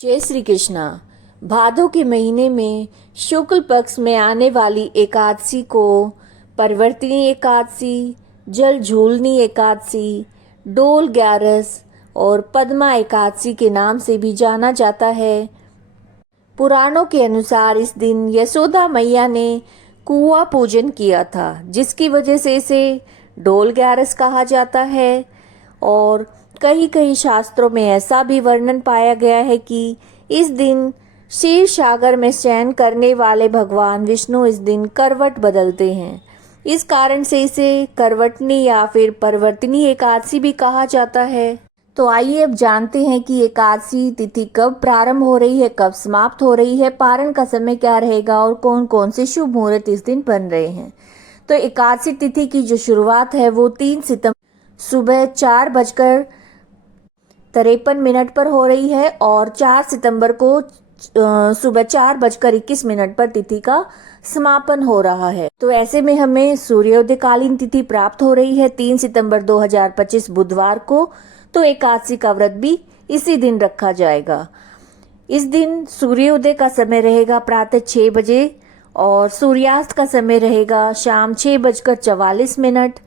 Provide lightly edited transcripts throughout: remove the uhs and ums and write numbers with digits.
जय श्री कृष्णा। भादो के महीने में शुक्ल पक्ष में आने वाली एकादशी को परिवर्तिनी एकादशी, जल झूलनी एकादशी, डोल ग्यारस और पद्मा एकादशी के नाम से भी जाना जाता है। पुराणों के अनुसार इस दिन यशोदा मैया ने कुआं पूजन किया था, जिसकी वजह से इसे डोल ग्यारस कहा जाता है। और कई कई शास्त्रों में ऐसा भी वर्णन पाया गया है कि इस दिन क्षीर सागर में शयन करने वाले भगवान विष्णु इस दिन करवट बदलते हैं। इस कारण से इसे करवटनी या फिर परिवर्तिनी एकादशी भी कहा जाता है। तो आइए अब जानते हैं कि एकादशी तिथि कब प्रारंभ हो रही है, कब समाप्त हो रही है, पारण का समय क्या रहेगा और कौन कौन से शुभ मुहूर्त इस दिन बन रहे हैं। तो एकादशी तिथि की जो शुरुआत है वो 3 सितंबर सुबह 4:53 पर हो रही है और 4 सितंबर को सुबह 4:21 पर तिथि का समापन हो रहा है। तो ऐसे में हमें सूर्योदयकालीन तिथि प्राप्त हो रही है 3 सितंबर 2025 बुधवार को। तो एकादशी का व्रत भी इसी दिन रखा जाएगा। इस दिन सूर्योदय का समय रहेगा प्रातः 6 बजे और सूर्यास्त का समय रहेगा शाम 6:44।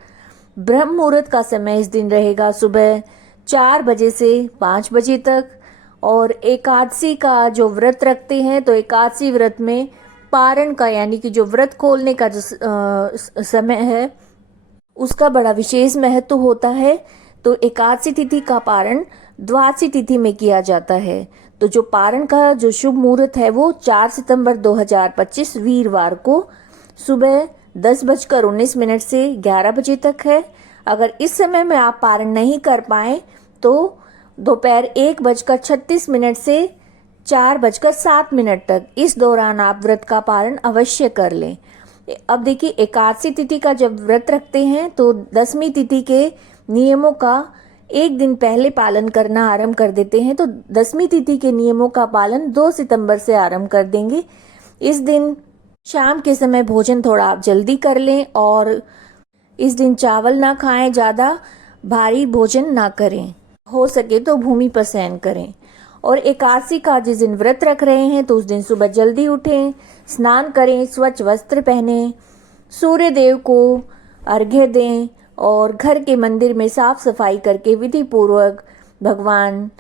ब्रह्म मुहूर्त का समय इस दिन रहेगा सुबह 4 बजे से 5 बजे तक। और एकादशी का जो व्रत रखते हैं तो एकादशी व्रत में पारण का यानी कि जो व्रत खोलने का जो समय है उसका बड़ा विशेष महत्व होता है। तो एकादशी तिथि का पारण द्वादशी तिथि में किया जाता है। तो जो पारण का जो शुभ मुहूर्त है वो 4 सितंबर 2025 वीरवार को सुबह 10:19 से 11 बजे तक है। अगर इस समय में आप पारण नहीं कर पाए तो दोपहर 1:36 से 4:07 तक इस दौरान आप व्रत का पारण अवश्य कर लें। अब देखिए, एकादशी तिथि का जब व्रत रखते हैं तो दसवीं तिथि के नियमों का एक दिन पहले पालन करना आरंभ कर देते हैं। तो दसवीं तिथि के नियमों का पालन 2 सितंबर से आरंभ कर देंगे। इस दिन शाम के समय भोजन थोड़ा आप जल्दी कर लें और इस दिन चावल ना खाएं, ज़्यादा भारी भोजन ना करें, हो सके तो भूमि पर शयन करें। और एकादशी का जिस दिन व्रत रख रहे हैं तो उस दिन सुबह जल्दी उठें, स्नान करें, स्वच्छ वस्त्र पहनें, सूर्य देव को अर्घ्य दें और घर के मंदिर में साफ सफाई करके विधि पूर्वक भगवान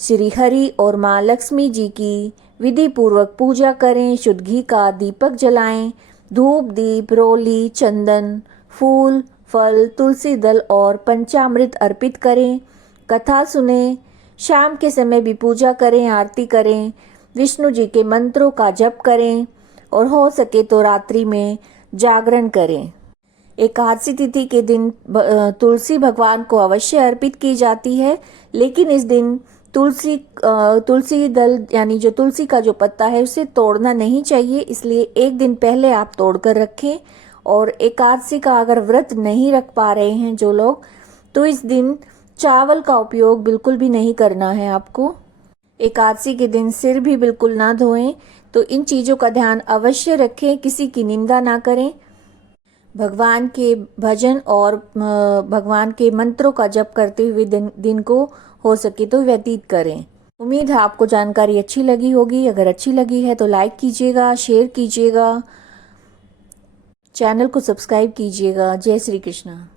श्री हरि और माँ लक्ष्मी जी की विधि पूर्वक पूजा करें। शुद्ध घी का दीपक जलाएं, धूप दीप रोली चंदन फूल फल तुलसी दल और पंचामृत अर्पित करें, कथा सुने, शाम के समय भी पूजा करें, आरती करें, विष्णु जी के मंत्रों का जप करें और हो सके तो रात्रि में जागरण करें। एकादशी तिथि के दिन तुलसी भगवान को अवश्य अर्पित की जाती है, लेकिन इस दिन तुलसी दल यानी जो तुलसी का जो पत्ता है उसे तोड़ना नहीं चाहिए, इसलिए एक दिन पहले आप तोड़ कर रखें। और एकादशी का अगर व्रत नहीं रख पा रहे हैं जो लोग, तो इस दिन चावल का उपयोग बिल्कुल भी नहीं करना है आपको। एकादशी के दिन सिर भी बिल्कुल ना धोएं। तो इन चीज़ों का ध्यान अवश्य रखें, किसी की निंदा ना करें, भगवान के भजन और भगवान के मंत्रों का जप करते हुए दिन को हो सके तो व्यतीत करें। उम्मीद है आपको जानकारी अच्छी लगी होगी। अगर अच्छी लगी है तो लाइक कीजिएगा, शेयर कीजिएगा, चैनल को सब्सक्राइब कीजिएगा। जय श्री कृष्णा।